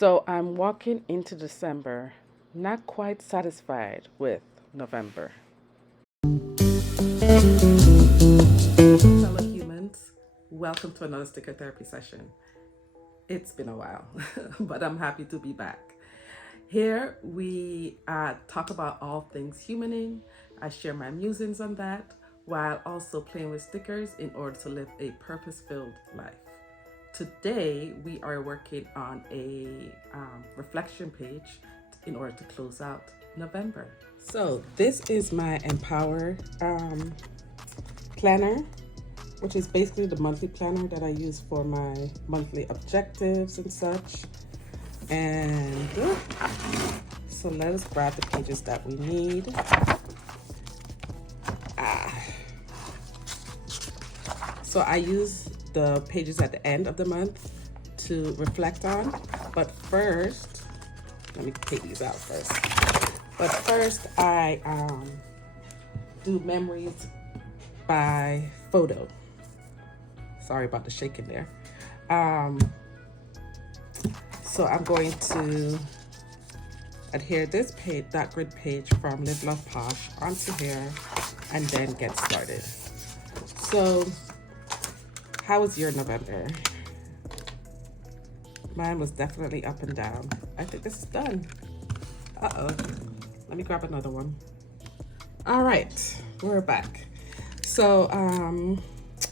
So I'm walking into December, not quite satisfied with November. Fellow humans, welcome to another sticker therapy session. It's been a while, but I'm happy to be back. Here we talk about all things humaning. I share my musings on that while also playing with stickers in order to live a purpose filled life. Today we are working on a reflection page in order to close out November. So this is my Empower planner, which is basically the monthly planner that I use for my monthly objectives and such. And so let us grab the pages that we need. So I use the pages at the end of the month to reflect on. But first, let me take these out first. But first, I do memories by photo. Sorry about the shaking there. So I'm going to adhere this page, that grid page from Live Love Posh onto here and then get started. So how was your November? Mine was definitely up and down. I think this is done. Uh-oh. Let me grab another one. All right, we're back. So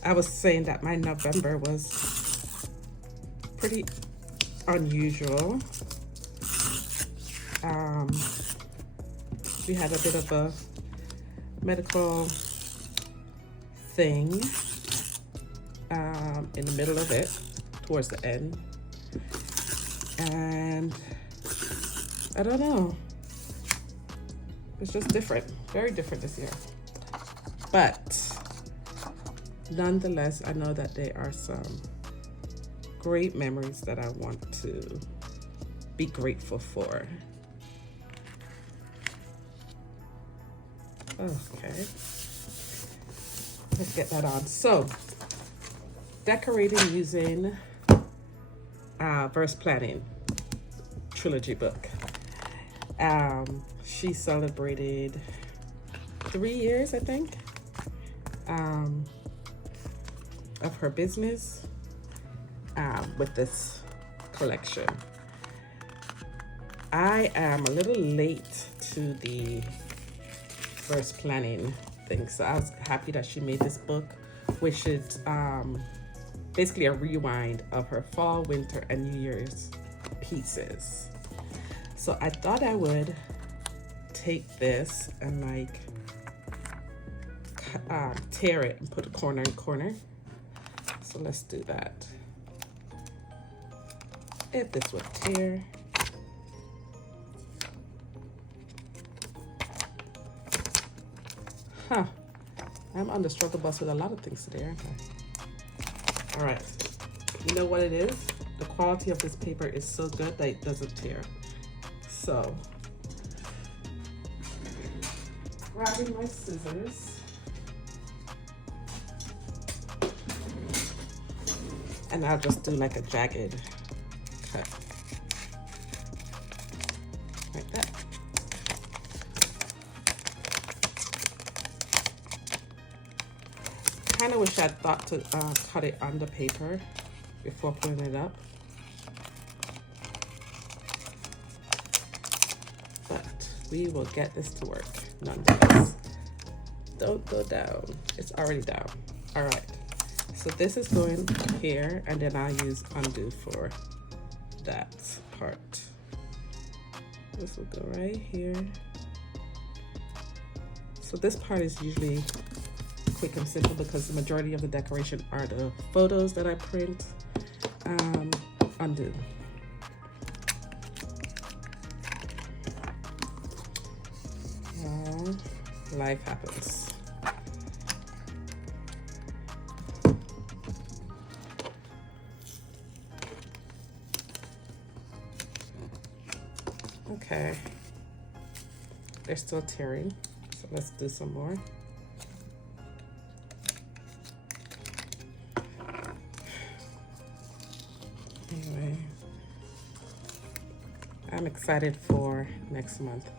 I was saying that my November was pretty unusual. We had a bit of a medical thing in the middle of it, towards the end. And I don't know. It's just different, very different this year. But nonetheless, I know that there are some great memories that I want to be grateful for. Okay, let's get that on. So, decorating using verse planning trilogy book. She celebrated 3 years, I think, of her business with this collection. I am a little late to the verse planning thing, so I was happy that she made this book, which is basically a rewind of her fall, winter, and New Year's pieces. So I thought I would take this and like tear it and put a corner in corner. So let's do that. If this would tear. Huh. I'm on the struggle bus with a lot of things today, aren't I? All right. You know what it is? The quality of this paper is so good that it doesn't tear. So, grabbing my scissors. And I'll just do like a jagged cut. Like that. Kind of wish I'd thought to cut it on the paper before putting it up. But we will get this to work nonetheless. Don't go down. It's already down. All right. So this is going here, and then I'll use undo for that part. This will go right here. So this part is usually quick and simple because the majority of the decoration are the photos that I print. Undo. Life happens. Okay, they're still tearing, so let's do some more. Anyway, I'm excited for next month,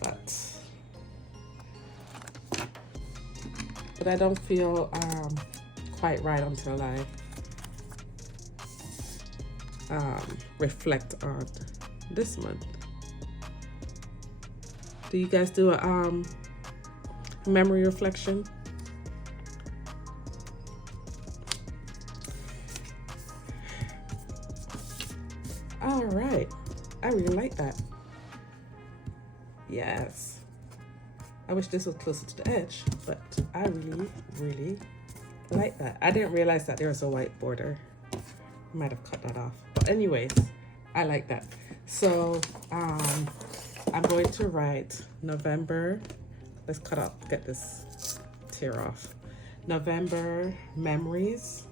but I don't feel quite right until I reflect on this month. Do you guys do a memory reflection? All right, I really like that. Yes, I wish this was closer to the edge, but I really like that. I didn't realize that there was a white border. I might have cut that off, but anyways, I like that. So I'm going to write November. Let's get this tear off. November memories.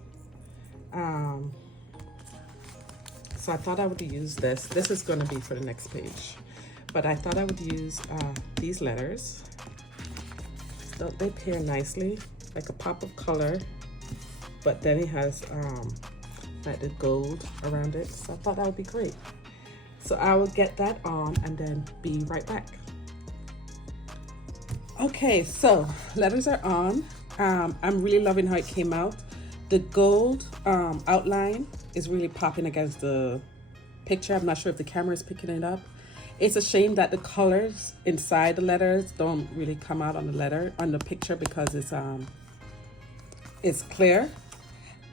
So I thought I would use this. This is going to be for the next page, but I thought I would use these letters. Don't they pair nicely? Like a pop of color, but then it has like the gold around it. So I thought that would be great. So I will get that on and then be right back. Okay, so letters are on. I'm really loving how it came out. The gold outline is really popping against the picture. I'm not sure if the camera is picking it up. It's a shame that the colors inside the letters don't really come out on the picture because it's clear,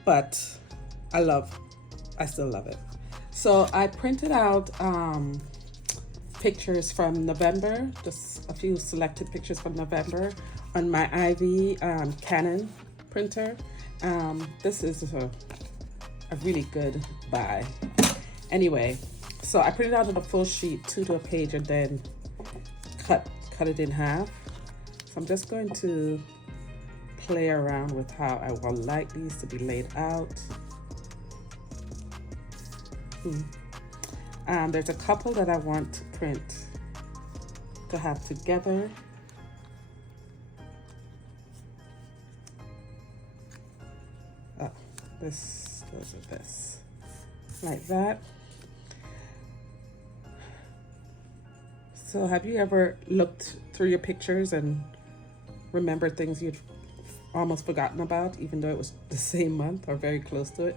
but I still love it. So I printed out pictures from November, just a few selected pictures from November on my Ivy Canon printer. This is a really good buy. Anyway, so I printed out on a full sheet, 2 to a page, and then cut it in half. So I'm just going to play around with how I would like these to be laid out. There's a couple that I want to print to have together. Oh, this goes with this, like that. So have you ever looked through your pictures and remembered things you'd almost forgotten about, even though it was the same month or very close to it?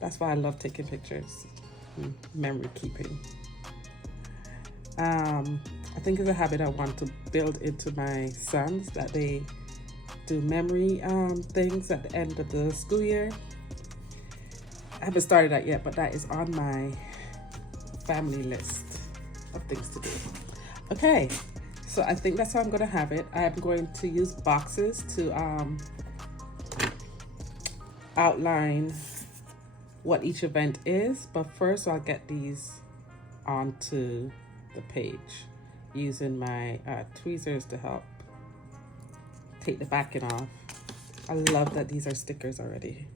That's why I love taking pictures, memory keeping. I think it's a habit I want to build into my sons, that they do memory things at the end of the school year. I haven't started that yet, but that is on my family list of things to do. Okay, so I think that's how I'm going to have it. I'm going to use boxes to outline what each event is, but first I'll get these onto the page using my tweezers to help take the backing off. I love that these are stickers already.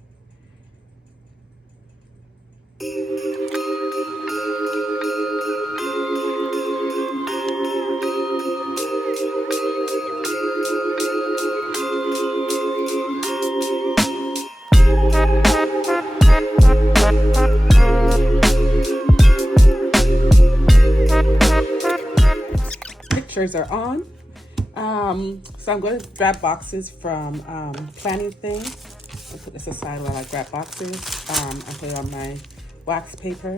Pictures are on. So I'm going to grab boxes from Planning Thing. I'll put this aside while I grab boxes and put it on my wax paper.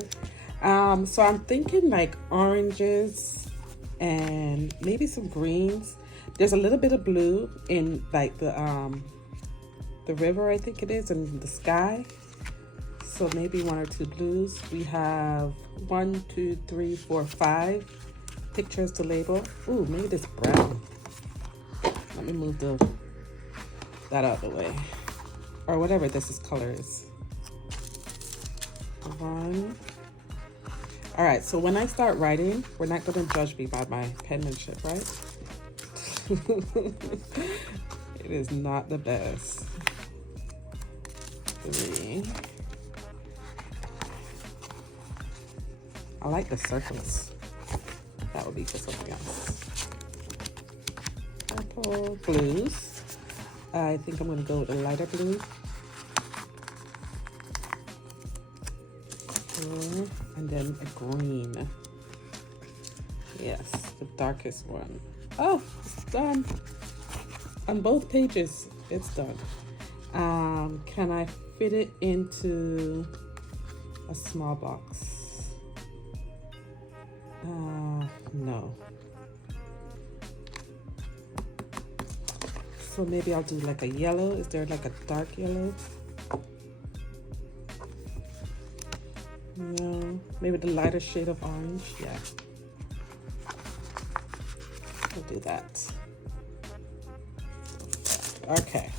So I'm thinking like oranges and maybe some greens. There's a little bit of blue in like the river, I think it is, and the sky. So maybe 1 or 2 blues. We have 1, 2, 3, 4, 5 pictures to label. Ooh, maybe this brown. Let me move that out of the way, or whatever this color is. 1. All right, so when I start writing, we're not going to judge me by my penmanship, right? It is not the best. 3. I like the circles. That would be for something else. Purple, blues. I think I'm going to go with a lighter blue. purple, and then a green. Yes, the darkest one. Oh, it's done. On both pages, it's done. Can I fit it into a small box? No. So maybe I'll do like a yellow. Is there like a dark yellow? No. Maybe the lighter shade of orange. Yeah. We'll do that. Okay.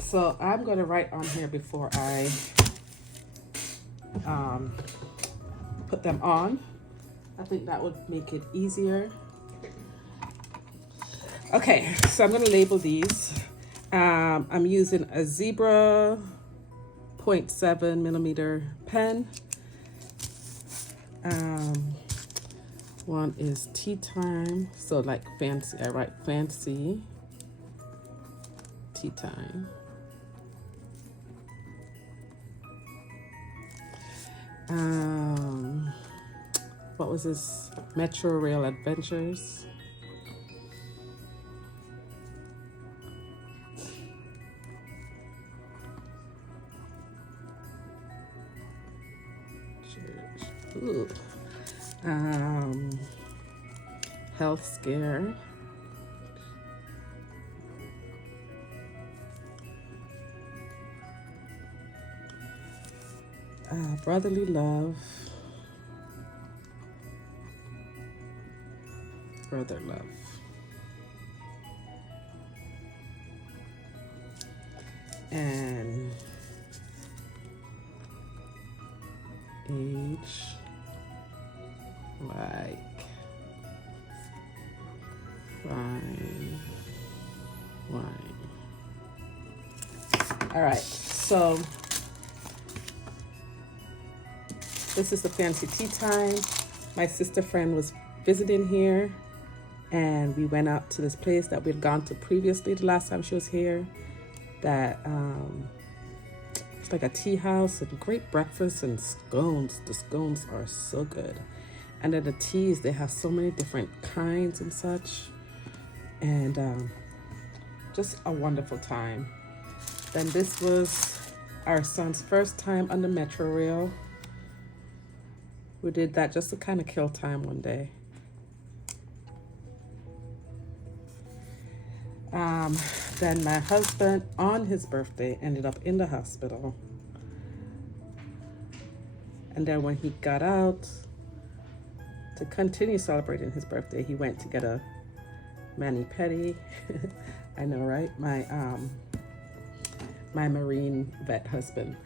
So I'm going to write on here before I put them on. I think that would make it easier. Okay, so I'm going to label these. I'm using a zebra 0.7 millimeter pen. One is tea time, so like fancy. I write fancy tea time. What was this? Metro Rail Adventures. Ooh. Health scare. Brotherly love. Brother love. And age like fine wine. All right, so this is the fancy tea time. My sister friend was visiting here, and we went out to this place that we'd gone to previously the last time she was here. That it's like a tea house and great breakfast and scones. The scones are so good. And then the teas, they have so many different kinds and such. And just a wonderful time. Then this was our son's first time on the Metro Rail. We did that just to kind of kill time one day. Then my husband, on his birthday, ended up in the hospital. And then when he got out to continue celebrating his birthday, he went to get a mani-pedi. I know, right? My Marine vet husband.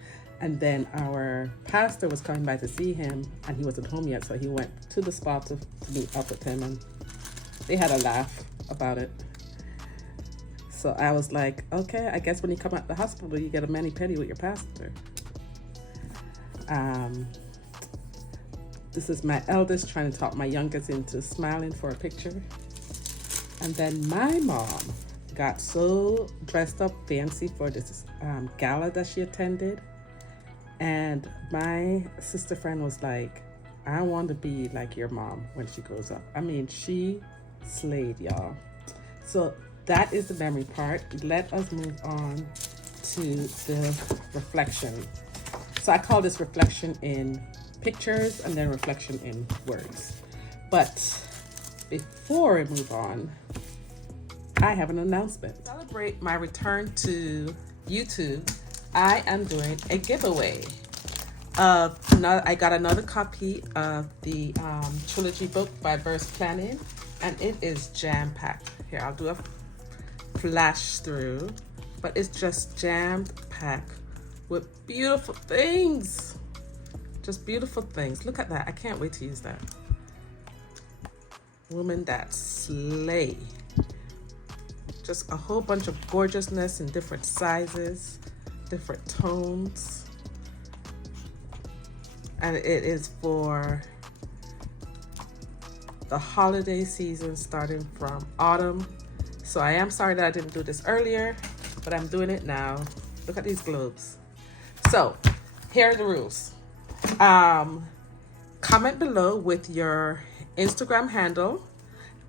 And then our pastor was coming by to see him, and he wasn't home yet, so he went to the spot to meet up with him, and they had a laugh about it. So I was like, okay, I guess when you come out the hospital, you get a mani-pedi with your pastor. This is my eldest trying to talk my youngest into smiling for a picture. And then my mom got so dressed up fancy for this gala that she attended. And my sister friend was like, I want to be like your mom when she grows up. I mean, she slayed, y'all. So that is the memory part. Let us move on to the reflection. So I call this reflection in pictures and then reflection in words. But before we move on, I have an announcement. To celebrate my return to YouTube, I am doing a giveaway. I got another copy of the trilogy book by Verse Planning, and it is jam-packed. Here, I'll do a flash through, but it's just jammed packed with beautiful things. Just beautiful things. Look at that. I can't wait to use that. Women that slay. Just a whole bunch of gorgeousness in different sizes, different tones. And it is for the holiday season starting from autumn. So I am sorry that I didn't do this earlier, but I'm doing it now. Look at these globes. So here are the rules. Comment below with your Instagram handle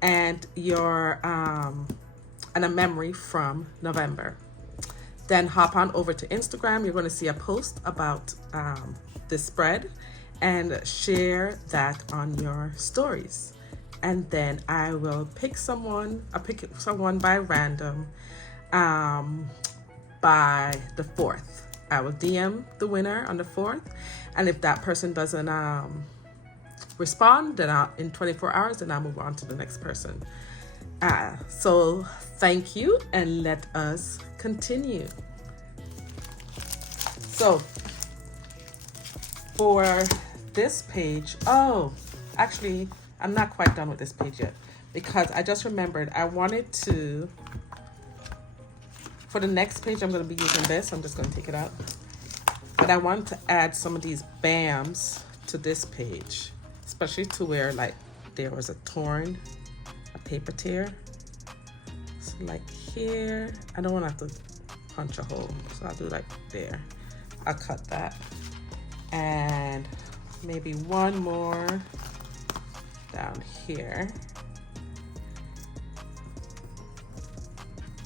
and your and a memory from November. Then hop on over to Instagram. You're going to see a post about this spread, and share that on your stories. And then I will pick someone. I'll pick someone by random by the 4th. I will DM the winner on the 4th, and if that person doesn't respond, then in 24 hours, then I'll move on to the next person. So thank you, and let us continue. So for this page, actually, I'm not quite done with this page yet, because I just remembered I wanted to, for the next page, I'm going to be using this. I'm just going to take it out. But I want to add some of these BAMs to this page, especially to where like there was a paper tear. So like here, I don't want to have to punch a hole. So I'll do like there. I'll cut that. And maybe one more down here.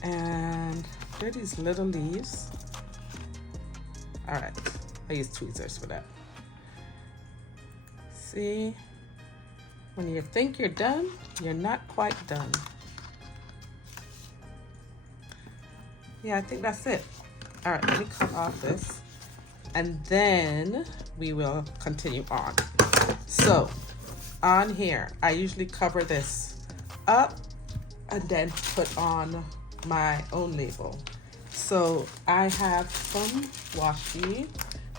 And there are these little leaves. All right, I use tweezers for that. See, when you think you're done, you're not quite done. Yeah, I think that's it. All right, let me cut off this, and then we will continue on. So on here, I usually cover this up and then put on my own label. So I have some washi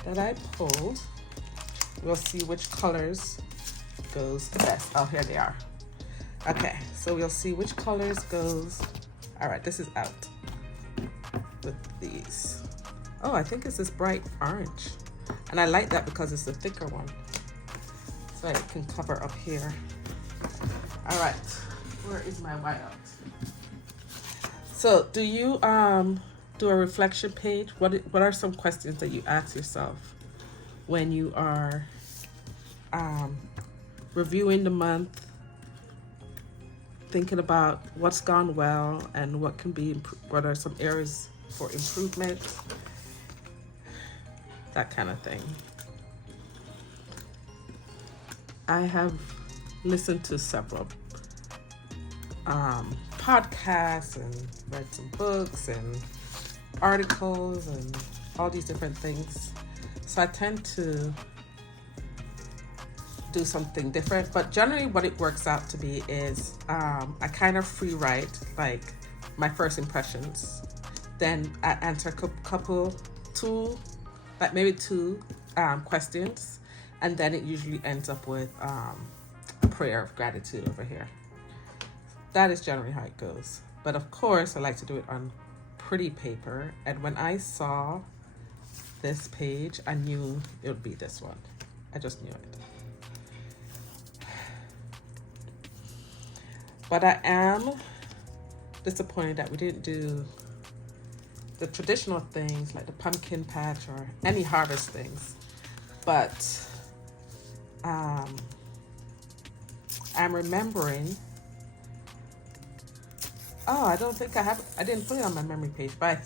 that I pulled. We'll see which colors goes the best. Oh, here they are. Okay, so we'll see which colors goes. All right, this is out with these. Oh, I think it's this bright orange. And I like that because it's the thicker one. So it can cover up here. All right, where is my whiteout? So do you do a reflection page? What are some questions that you ask yourself when you are reviewing the month, thinking about what's gone well and what can be, what are some areas for improvement, that kind of thing. I have listened to several podcasts and read some books and articles and all these different things. So I tend to do something different, but generally what it works out to be is I kind of free write like my first impressions, then I answer maybe two questions, and then it usually ends up with a prayer of gratitude over here. That is generally how it goes. But of course, I like to do it on pretty paper. And when I saw this page, I knew it would be this one. I just knew it. But I am disappointed that we didn't do the traditional things like the pumpkin patch or any harvest things. But I'm remembering, I don't think I didn't put it on my memory page, but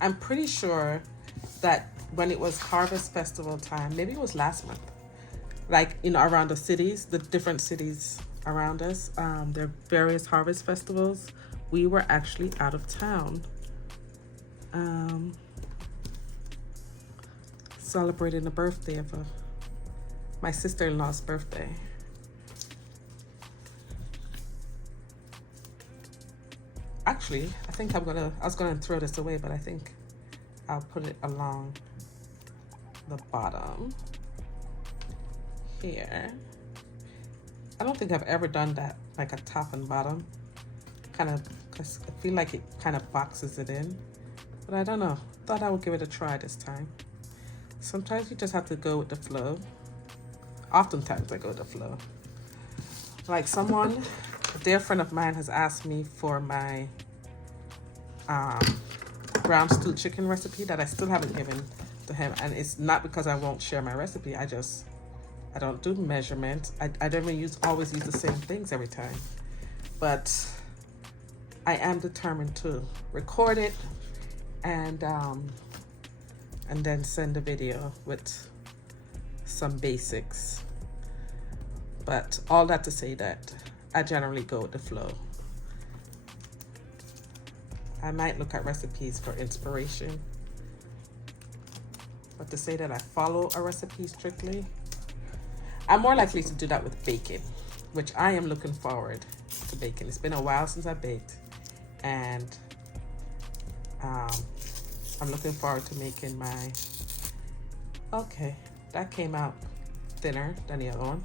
I'm pretty sure that when it was Harvest Festival time, maybe it was last month, like, around the cities, the different cities around us, there are various harvest festivals. We were actually out of town, celebrating the birthday of my sister-in-law's birthday. Actually, I was gonna throw this away, but I think I'll put it along the bottom here. I don't think I've ever done that, like a top and bottom, kind of, because I feel like it kind of boxes it in, but I don't know. Thought I would give it a try this time. Sometimes you just have to go with the flow. Oftentimes I go with the flow. Like a dear friend of mine has asked me for my brown stew chicken recipe that I still haven't given to him. And it's not because I won't share my recipe. I don't do measurements. I don't even always use the same things every time. But I am determined to record it and then send a video with some basics. But all that to say that I generally go with the flow. I might look at recipes for inspiration, but to say that I follow a recipe strictly, I'm more likely to do that with baking, which I am looking forward to baking. It's been a while since I baked, and I'm looking forward to making my, okay, that came out thinner than the other one.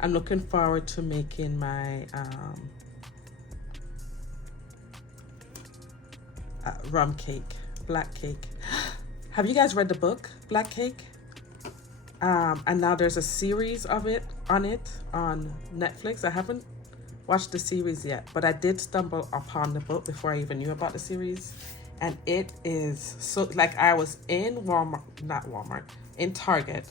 I'm looking forward to making my rum cake, black cake. Have you guys read the book, Black Cake? And now there's a series of it on Netflix. I haven't watched the series yet, but I did stumble upon the book before I even knew about the series. And it is so, like, I was in in Target,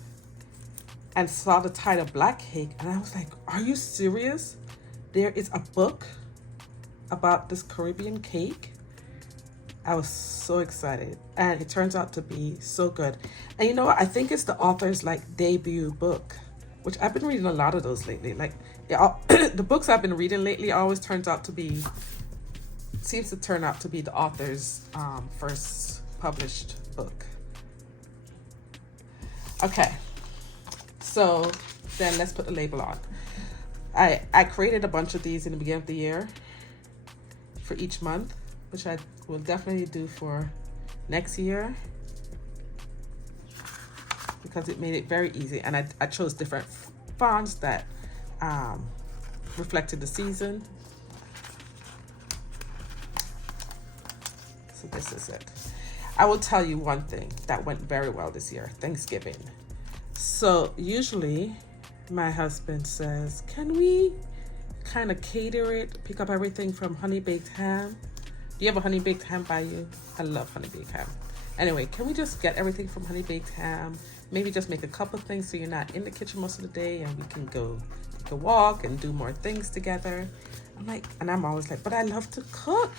and saw the title Black Cake, and I was like, are you serious? There is a book about this Caribbean cake? I was so excited, and it turns out to be so good. And you know what? I think it's the author's like debut book, which I've been reading a lot of those lately. Like the books I've been reading lately always seems to turn out to be the author's first published book. Okay, so then let's put the label on. I created a bunch of these in the beginning of the year for each month, which I will definitely do for next year, because it made it very easy. And I chose different fonts that reflected the season. So this is it. I will tell you one thing that went very well this year, Thanksgiving. So usually my husband says, can we kind of cater it, pick up everything from Honey Baked Ham? Do you have a Honey Baked Ham by you? I love Honey Baked Ham. Anyway, can we just get everything from Honey Baked Ham? Maybe just make a couple things so you're not in the kitchen most of the day, and we can go take a walk and do more things together. I'm always like, but I love to cook.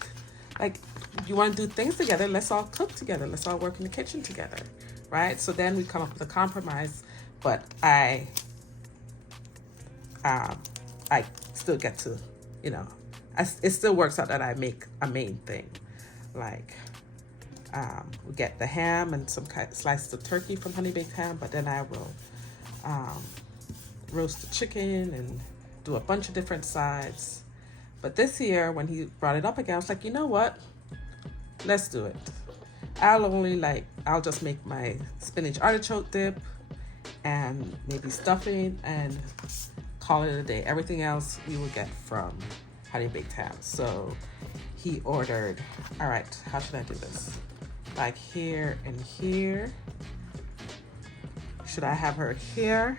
Like, you want to do things together, let's all cook together. Let's all work in the kitchen together, right? So then we come up with a compromise, but I still get to, it still works out that I make a main thing. Like, we get the ham and some slices of turkey from Honey Baked Ham, but then I will roast the chicken and do a bunch of different sides. But this year, when he brought it up again, I was like, you know what? Let's do it. I'll just make my spinach artichoke dip and maybe stuffing and call it a day. Everything else we will get from Honey Baked Ham. So he ordered, all right, how should I do this? Like here and here. Should I have her here?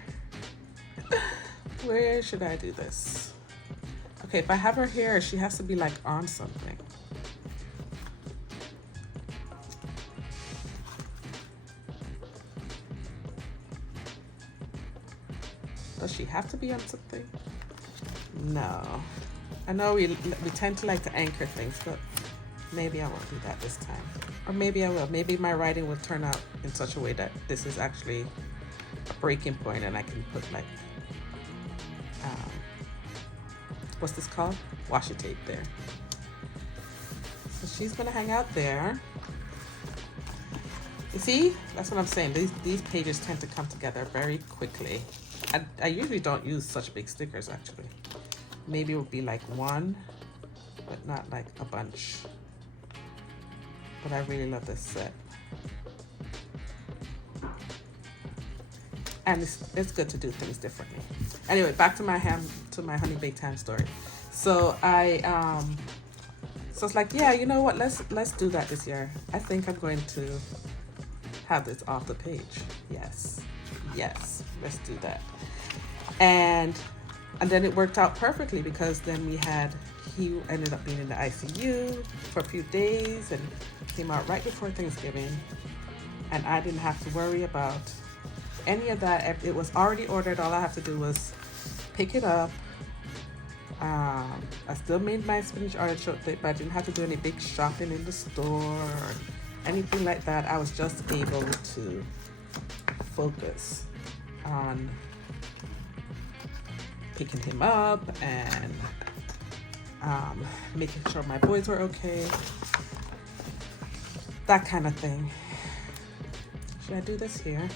Where should I do this? Okay, if I have her here, she has to be like on something. Does she have to be on something? No. I know we tend to like to anchor things, but maybe I won't do that this time. Or maybe I will. Maybe my writing will turn out in such a way that this is actually a breaking point, and I can put like, what's this called? Washi tape there. So she's gonna hang out there. You see, that's what I'm saying. These pages tend to come together very quickly. I usually don't use such big stickers, actually. Maybe it would be like one, but not like a bunch. But I really love this set. And it's good to do things differently. Anyway, back to my Honey Baked Ham story. So so it's like, yeah, you know what? Let's do that this year. I think I'm going to have this off the page. Yes, let's do that. And then it worked out perfectly, because then he ended up being in the ICU for a few days and came out right before Thanksgiving. and I didn't have to worry about any of that. It was already ordered. All I have to do was pick it up. I still made my spinach artichoke dip, but I didn't have to do any big shopping in the store or anything like that. I was just able to focus on picking him up and making sure my boys were okay, that kind of thing. Should I do this here?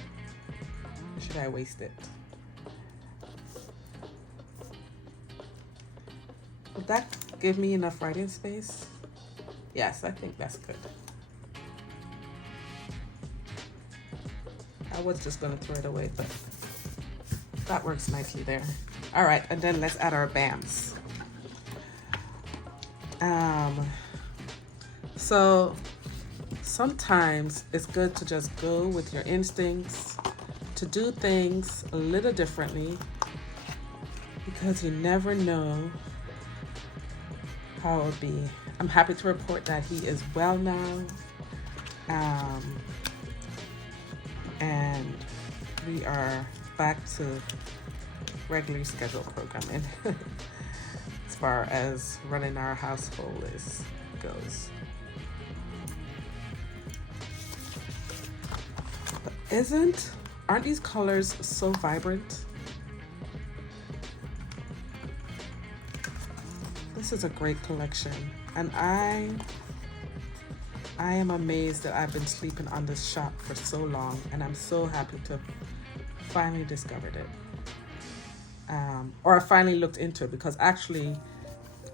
Or should I waste it? Would that give me enough writing space? Yes, I think that's good. I was just gonna throw it away, but that works nicely there. All right, and then let's add our BAMs. So sometimes it's good to just go with your instincts, to do things a little differently, because you never know how it'll be. I'm happy to report that he is well now. And we are back to regularly scheduled programming as far as running our household goes. But aren't these colors so vibrant? This is a great collection, and I am amazed that I've been sleeping on this shop for so long, and I'm so happy to have finally discovered it. Or I finally looked into it, because actually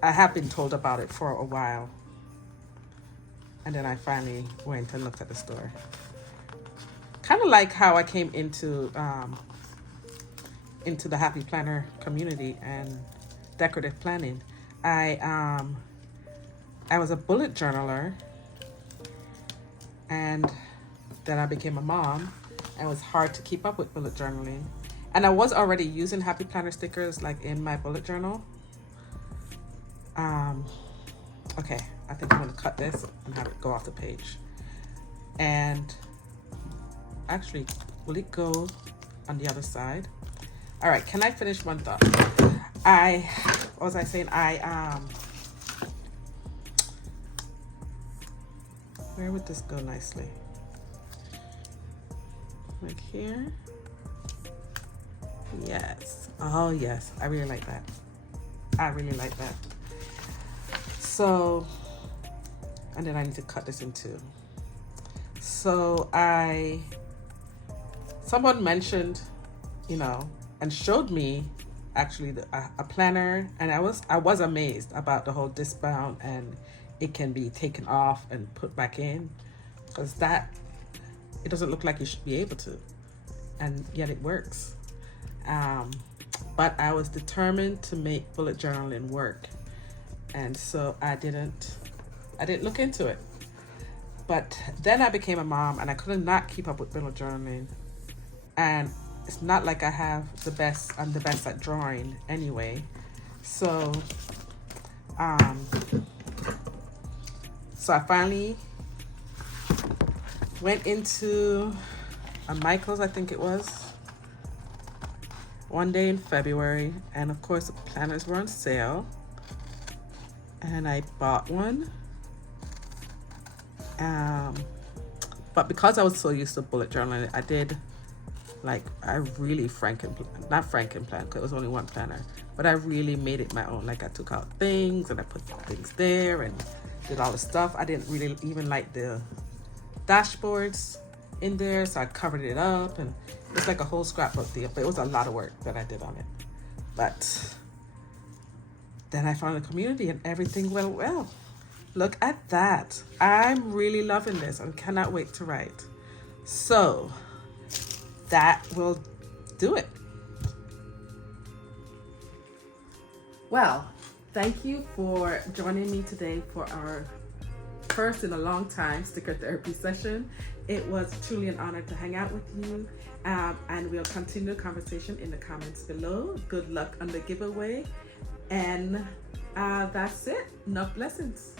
I have been told about it for a while, and then I finally went and looked at the store. Kind of like how I came into the Happy Planner community and decorative planning. I was a bullet journaler, and then I became a mom, and it was hard to keep up with bullet journaling. And I was already using Happy Planner stickers like in my bullet journal. Okay, I think I'm gonna cut this and have it go off the page. And actually, will it go on the other side? All right, can I finish one thought? What was I saying? Where would this go nicely? Like here? Yes. Oh yes, I really like that. I really like that. So, and then I need to cut this in two. So someone mentioned, and showed me actually a planner, and I was amazed about the whole disc bound, and it can be taken off and put back in, because it doesn't look like you should be able to, and yet it works. But I was determined to make bullet journaling work, and so I didn't look into it. But then I became a mom, and I could not keep up with bullet journaling, and it's not like I'm the best at drawing anyway. So I finally went into a Michael's, I think it was, one day in February, and of course the planners were on sale, and I bought one. But because I was so used to bullet journaling, I really not Frankenplan, because it was only one planner, but I really made it my own. Like, I took out things and I put things there and did all the stuff. I didn't really even like the dashboards in there, so I covered it up, and it's like a whole scrapbook deal, but it was a lot of work that I did on it. But then I found a community and everything went well. Look at that. I'm really loving this and cannot wait to write. So that will do it. Well, thank you for joining me today for our first in a long time sticker therapy session. It was truly an honor to hang out with you, and we'll continue the conversation in the comments below. Good luck on the giveaway, and that's it. Enough blessings.